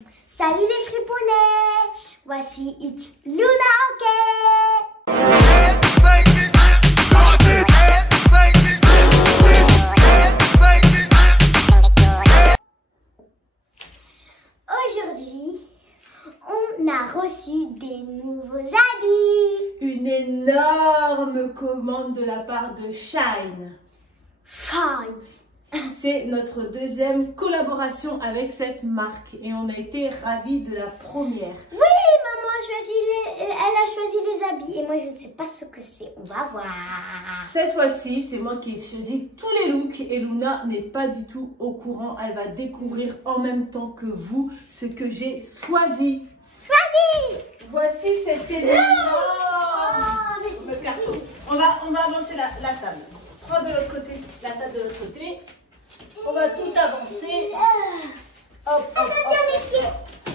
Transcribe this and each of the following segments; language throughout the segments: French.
Salut les fripounets, voici It's Luna OK. Aujourd'hui, on a reçu des nouveaux habits. Une énorme commande de la part de Shine. Shine. C'est notre deuxième collaboration avec cette marque et on a été ravis de la première. Oui, maman elle a choisi les habits et moi je ne sais pas ce que c'est. On va voir. Cette fois-ci, c'est moi qui ai choisi tous les looks et Luna n'est pas du tout au courant. Elle va découvrir en même temps que vous ce que j'ai choisi. Choisi. Voici cette énorme carton. On va avancer la table. Prends de l'autre côté, la table de l'autre côté. On va tout avancer. Hop, hop, hop.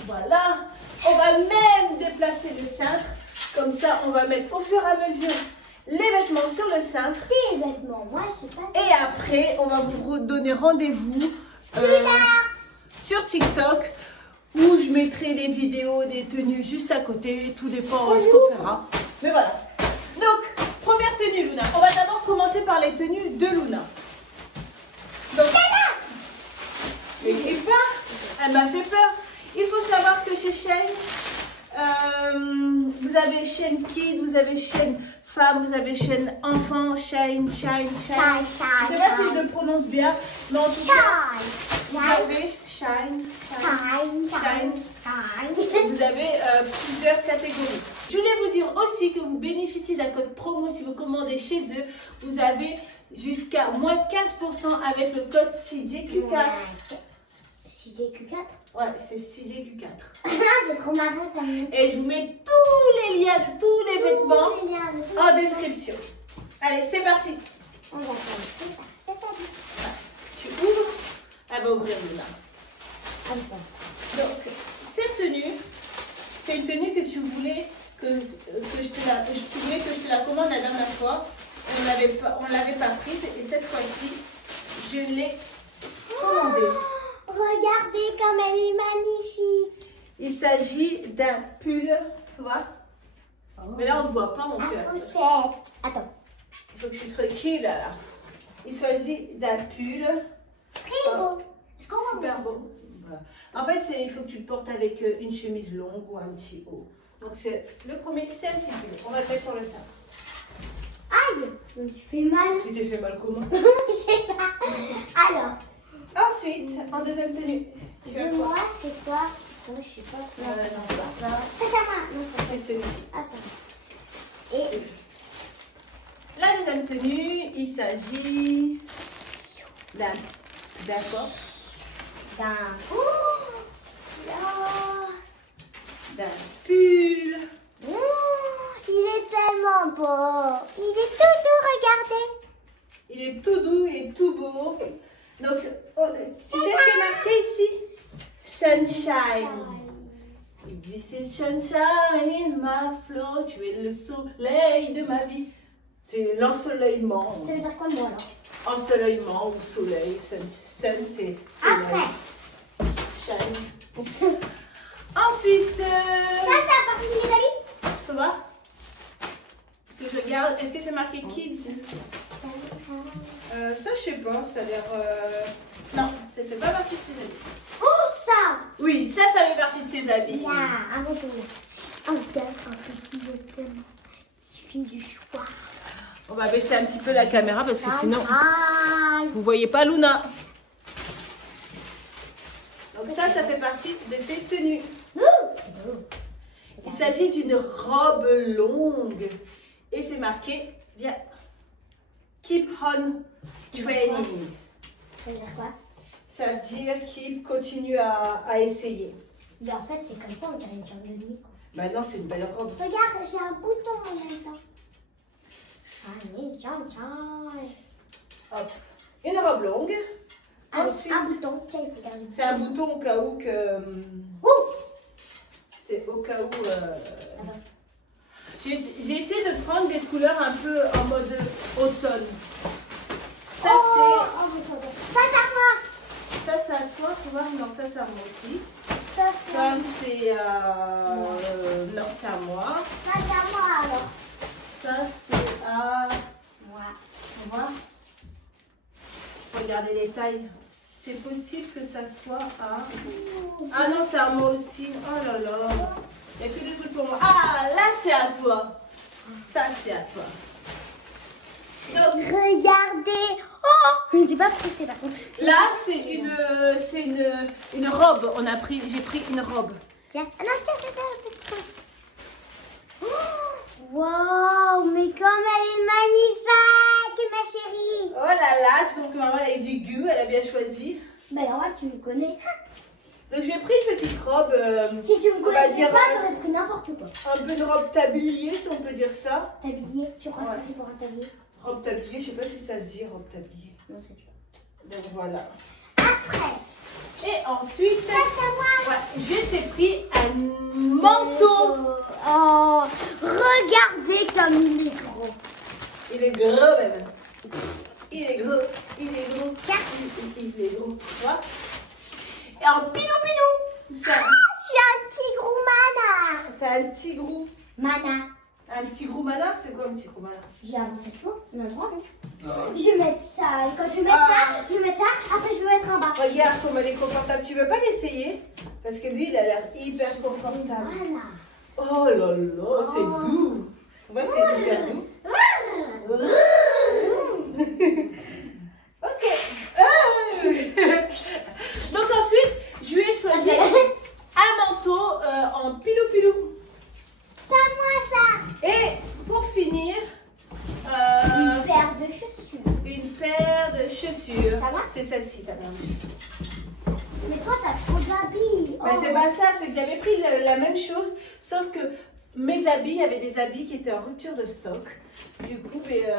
Voilà. On va même déplacer le cintre. Comme ça, on va mettre au fur et à mesure les vêtements sur le cintre. Des vêtements, moi je sais pas. Et après, on va vous donner rendez-vous sur TikTok où je mettrai les vidéos des tenues juste à côté. Tout dépend de ce qu'on fera. Mais voilà. Donc, première tenue, Luna. On va d'abord commencer par les tenues de Luna. Donc, n'écris pas, elle m'a fait peur. Il faut savoir que chez Shine, vous avez Shine Kid, vous avez Shine Femme, vous avez Shine Enfant, Shine. Je ne sais pas si je le prononce bien, mais en tout cas, vous avez Shine. Vous avez plusieurs catégories. Je voulais vous dire aussi que vous bénéficiez d'un code promo si vous commandez chez eux. Vous avez jusqu'à moins 15% avec le code CJQ4. CJQ4. Ouais, c'est CJQ4. C'est trop marrant quand même. Et je vous mets tous les liens de tous les vêtements en description. Allez, c'est parti. On va commencer par cet habit. Tu ouvres, elle va ouvrir Luna. Attends. Donc, cette tenue, c'est une tenue que tu voulais que je te la commande la dernière fois. On l'avait pas prise et cette fois-ci, je l'ai commandée. Oh, regardez comme elle est magnifique. Il s'agit d'un pull, tu vois. Mais là, on ne voit pas mon cœur. Attends. Il faut que je suis tranquille là. Il s'agit d'un pull. Très beau. Super beau. Voilà. En fait, il faut que tu le portes avec une chemise longue ou un petit haut. Donc, c'est le premier, c'est un petit pull. On va le mettre sur le sein. Aïe, je me suis fait mal. Tu t'es fait mal comment? Je sais pas. Alors. Ensuite, en deuxième tenue. Tu as Moi, quoi? c'est quoi? Moi, je sais pas. Non, pas ça. Ça va. Non, ça va. C'est celui-ci. Ah, ça va. Et La deuxième tenue, il s'agit d'un. D'accord. d'un. D'un pull. Il est tellement beau. Il est tout doux, regardez. Il est tout doux et tout beau. Donc, tu sais ce qui est marqué ici? Sunshine. This is sunshine, ma fleur. Tu es le soleil de ma vie. C'est l'ensoleillement. Ça veut dire quoi, moi, alors? Ensoleillement ou soleil. Sun, c'est soleil. Après. Shine. Ensuite, Ça a parti de mes amis? ça va? Que je regarde. Est-ce que c'est marqué kids? Ça, je sais pas. Ça a l'air. Non, ça fait pas partie de tes habits. Oh, ça! Oui, ça fait partie de tes habits. Là, un retour. Un petit vêtement qui fait du choix. On va baisser un petit peu la caméra parce que sinon, vous voyez pas Luna. Donc ça fait partie de tes tenues. Il s'agit d'une robe longue. Et c'est marqué, viens, keep on training. Ça veut dire quoi? Ça veut dire qu'il continue à essayer. Mais en fait, c'est comme ça, on dirait une jambe de nuit, quoi. Maintenant, c'est une belle robe. Regarde, j'ai un bouton en même temps. Allez, John. Hop. Une robe longue. Ensuite, un bouton. Tiens, il faut garder. C'est un bouton au cas où que... C'est au cas où... J'ai essayé de prendre des couleurs un peu en mode automne. Ça, c'est... Ça, ça va. Ça, c'est à toi, tu vois. Non, ça, ça remonte aussi. Ça, Ça, c'est à... non, c'est à moi. c'est à moi alors. Ça, c'est à... Moi. On va regarder les tailles. C'est possible que ça soit à... Ah non, c'est à moi aussi. Oh là là. Il n'y a que des trucs pour moi. Ah, là, c'est à toi. Ça, c'est à toi. Donc, Regardez. Oh, je ne sais pas ce que c'est par contre. là, c'est une robe. J'ai pris une robe. Tiens. Ah non, tiens. Wow, mais comme elle est magnifique, ma chérie. Oh là là, tu trouves que maman elle a eu du goût, elle a bien choisi. Bah alors là, tu me connais. Donc j'ai pris une petite robe, Si tu me on va connaissais dire, pas, t'aurais pris n'importe quoi. un peu de robe tablier si on peut dire ça. Tablier, tu crois Ouais. que c'est pour un tablier? Robe tablier, je sais pas si ça se dit robe tablier. Non, c'est dur. Donc voilà. Après, Et ensuite, passe à moi. ouais, je t'ai pris un manteau. Oh, regardez comme il est gros. Il est gros même. Il est gros, il est gros. Tiens. Il est gros, tu vois. Et en pilou. Ça, Je suis un tigrou mana. t'as un petit gros. Mana. Un petit gros malin, c'est quoi un petit gros malin? J'ai un vêtement, on a le droit, non? Je vais mettre ça. Et quand je vais mettre ça, je vais mettre ça. Après, je vais mettre en bas. Regarde comme elle est confortable. Tu veux pas l'essayer? Parce que lui, il a l'air hyper confortable. Mana. Oh là là, c'est doux. On voit que c'est hyper doux. Ok. Donc ensuite, je lui ai choisi un manteau en pilou-pilou. C'est à moi ça. Et pour finir, Une paire de chaussures. une paire de chaussures. Ça va? C'est celle-ci, ta mère. Mais toi, t'as trop d'habits. Mais c'est pas ça, c'est que j'avais pris la même chose, sauf que mes habits, il y avait des habits qui étaient en rupture de stock. Du coup, Regardez.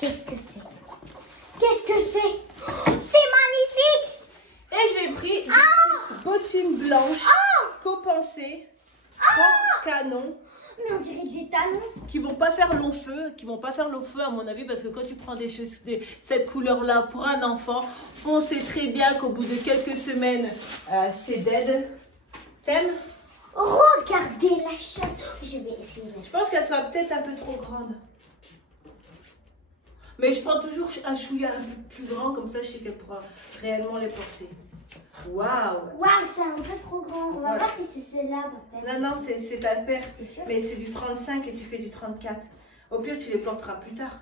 Qu'est-ce que c'est? Qu'est-ce que c'est? C'est magnifique. Et j'ai pris des petites bottines blanches, compensées, canon, Mais on dirait des talons. qui vont pas faire long feu, à mon avis, parce que quand tu prends cette couleur-là pour un enfant, on sait très bien qu'au bout de quelques semaines, c'est dead. T'aimes? Regardez la chose. Je vais essayer de Je pense qu'elle soit peut-être un peu trop grande. Mais je prends toujours un chouïa un peu plus grand, comme ça je sais qu'elle pourra réellement les porter. Waouh! Waouh, c'est un peu trop grand. On va Ouais. voir si c'est celle-là, peut-être. Non, c'est ta paire. T'es sûre? Mais c'est du 35 et tu fais du 34. Au pire, tu les porteras plus tard.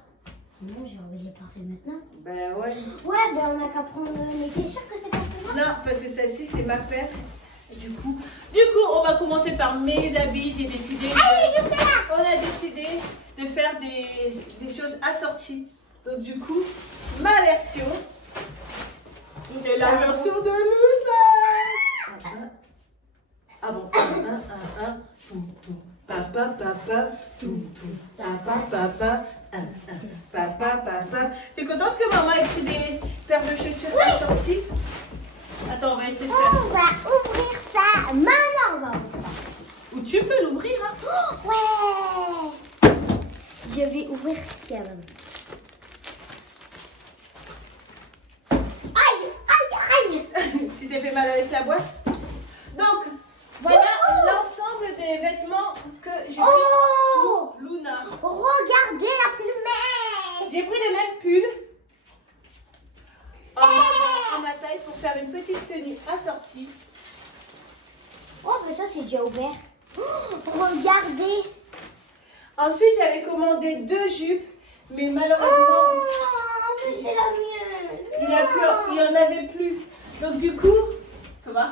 Non, j'ai envie de les porter maintenant. Ben ouais. Ouais, ben on a qu'à prendre. Mais t'es sûr que c'est pas celle-là? Non, parce que celle-ci, c'est ma paire. Et du coup, on va commencer par mes habits. J'ai décidé. On a décidé de faire des choses assorties. Donc du coup, ma version. C'est la version de Luna. Ah bon. Tout, tout. Papa, papa, tout, tout. Papa, papa, papa. T'es contente que maman ait pris des paires de chaussures assorties? Attends, on va essayer de faire. On va ouvrir ça. Maintenant, on va ouvrir ça. Ou tu peux l'ouvrir, hein? Ouais. Je vais ouvrir quand même. Tu t'es fait mal avec la boîte. Donc, voilà l'ensemble des vêtements que j'ai pris pour Luna. Regardez la plumée. J'ai pris le même pull en ma taille pour faire une petite tenue assortie. Oh, mais ça, c'est déjà ouvert. Regardez. Ensuite, j'avais commandé 2 jupes, mais malheureusement, Oh, mais c'est la mienne. il n'y en avait plus. Donc du coup, comment?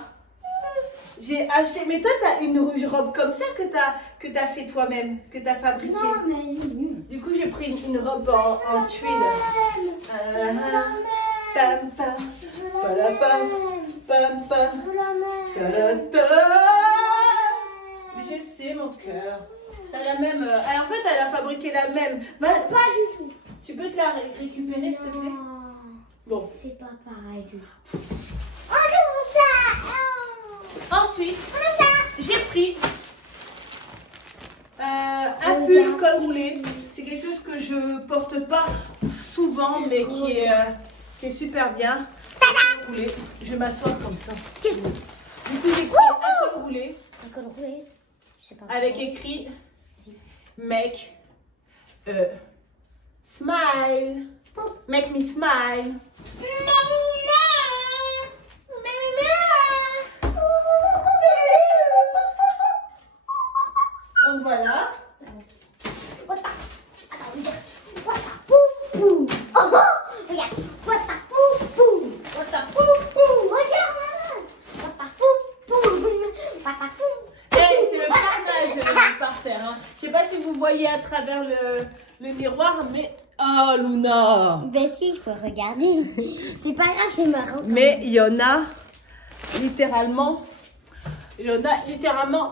J'ai acheté, mais toi, tu as une robe comme ça que t'as fait toi-même, que tu as fabriquée. Non, mais elle est nulle. Du coup, j'ai pris une robe en tuile. Pam, pam, palapam, pam, pam, Je la mets. talata. Mais je sais, mon cœur. T'as la même. En fait, elle a fabriqué la même. Pas du tout. Tu peux te la récupérer, s'il te plaît? Non, Bon. c'est pas pareil du tout. On ouvre ça. Ensuite, j'ai pris un pull col roulé. C'est quelque chose que je porte pas souvent, mais qui est super bien. Col roulé. Je vais m'asseoir comme ça. Du coup, j'ai pris un col roulé. Un col roulé. Je sais pas. Avec écrit Make smile. Make me smile. Donc voilà. C'est le carnage par terre. Hein. Je sais pas si vous voyez à travers le miroir, mais oh Luna. Ben si, il faut regarder. C'est pas grave, c'est marrant. Mais il y en a littéralement.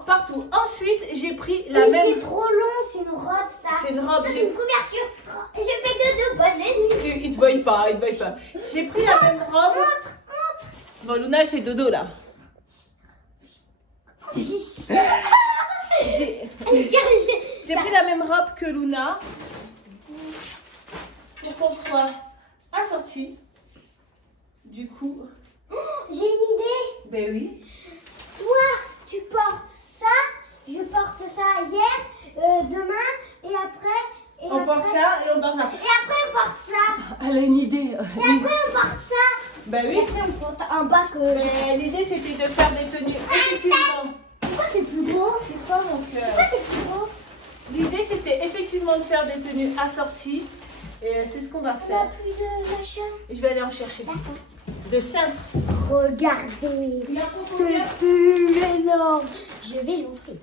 Partout. Ensuite, j'ai pris la même. C'est trop long, c'est une robe ça. C'est une robe. Ça, c'est une couverture. Je fais de bonne nuit. Il te voit pas, il te voit pas. J'ai pris la même robe. Montre. Bon, Luna, elle fait dodo là. J'ai pris la même robe que Luna pour qu'on soit assortis. Du coup. J'ai une idée. Ben oui. Toi, tu portes ça, je porte ça hier, demain, et après. On porte ça et on porte ça. Et après, on porte ça. Elle a une idée. Et après, on porte ça. Ben oui. Et après, on porte un bas que. Mais l'idée c'était de faire des tenues effectivement. Pourquoi c'est plus gros? C'est quoi mon cœur? Pourquoi c'est plus gros? L'idée c'était effectivement de faire des tenues assorties. Et c'est ce qu'on va On faire. a plus de machin. Et je vais aller en chercher. De cintre. Regardez. Il y a pour Ce combien? pull énorme. Je vais l'ouvrir.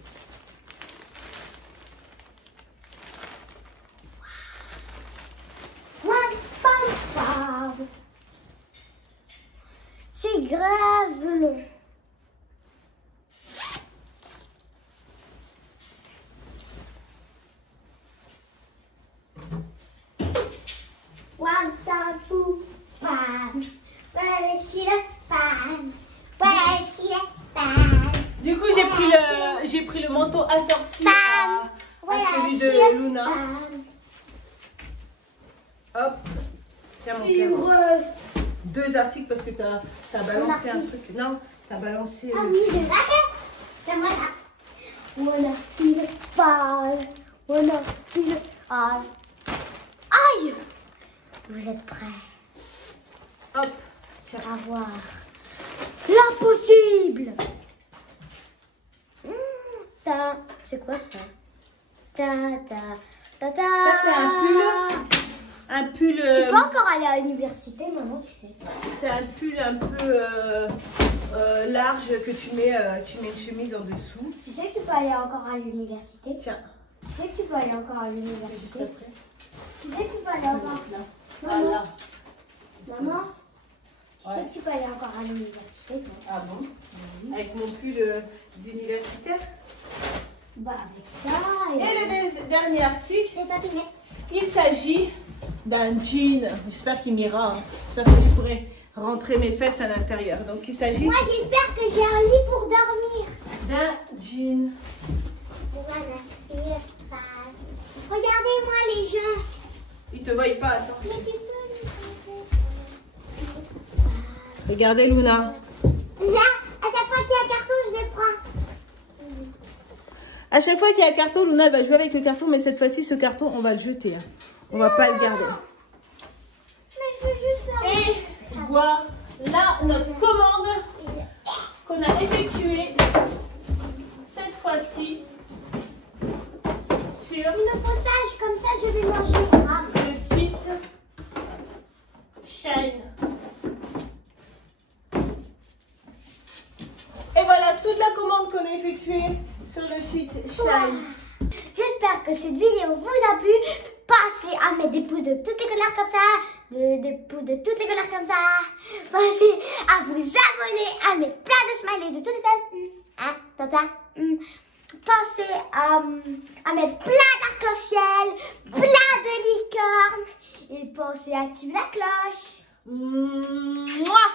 C'est grave long. Du coup j'ai pris le manteau assorti à celui de Luna. Hop. Tiens mon cœur. Deux articles parce que t'as balancé un truc. Non, t'as balancé. Ah oui, je c'est moi là. Voilà, il parle. Voilà, il parle. Aïe! Vous êtes prêts? Hop. À voir l'impossible. C'est quoi ça? Ça c'est un pull. Un pull. Tu peux encore aller à l'université, maman, tu sais. C'est un pull un peu large que tu mets une chemise en dessous. Tu sais que tu peux aller encore à l'université. Tiens. Tu sais que tu peux aller encore à l'université. Tu sais que tu peux aller encore. Voilà. Maman, tu sais que tu peux aller encore à l'université. Ah bon? Oui. Avec mon pull d'universitaire. Bah avec ça. Et le dernier article. C'est toi qui mets. Il s'agit d'un jean. J'espère qu'il m'ira. Hein. J'espère que je pourrai rentrer mes fesses à l'intérieur. Donc il s'agit. Moi j'espère que j'ai un lit pour dormir. D'un jean. Regardez-moi les gens. Il te voit pas, attends. Mais tu peux. Regardez Luna. Là, à chaque fois qu'il y a un carton, je le prends. À chaque fois qu'il y a un carton, Luna elle va jouer avec le carton, mais cette fois-ci, ce carton, on va le jeter. Hein. On va pas le garder. Mais je veux juste faire. Et voilà notre commande qu'on a effectuée cette fois-ci sur Il me faut ça, comme ça je vais manger. Ah, le site Shine. Et voilà toute la commande qu'on a effectuée sur le site Shine. j'espère que cette vidéo vous a plu. Passez à mettre des pouces de toutes les couleurs comme ça. Des pouces de toutes les couleurs comme ça. Passez à vous abonner, à mettre plein de smileys de toutes les couleurs. Pensez à mettre plein d'arc-en-ciel, plein de licornes. Et pensez à activer la cloche. Mouah.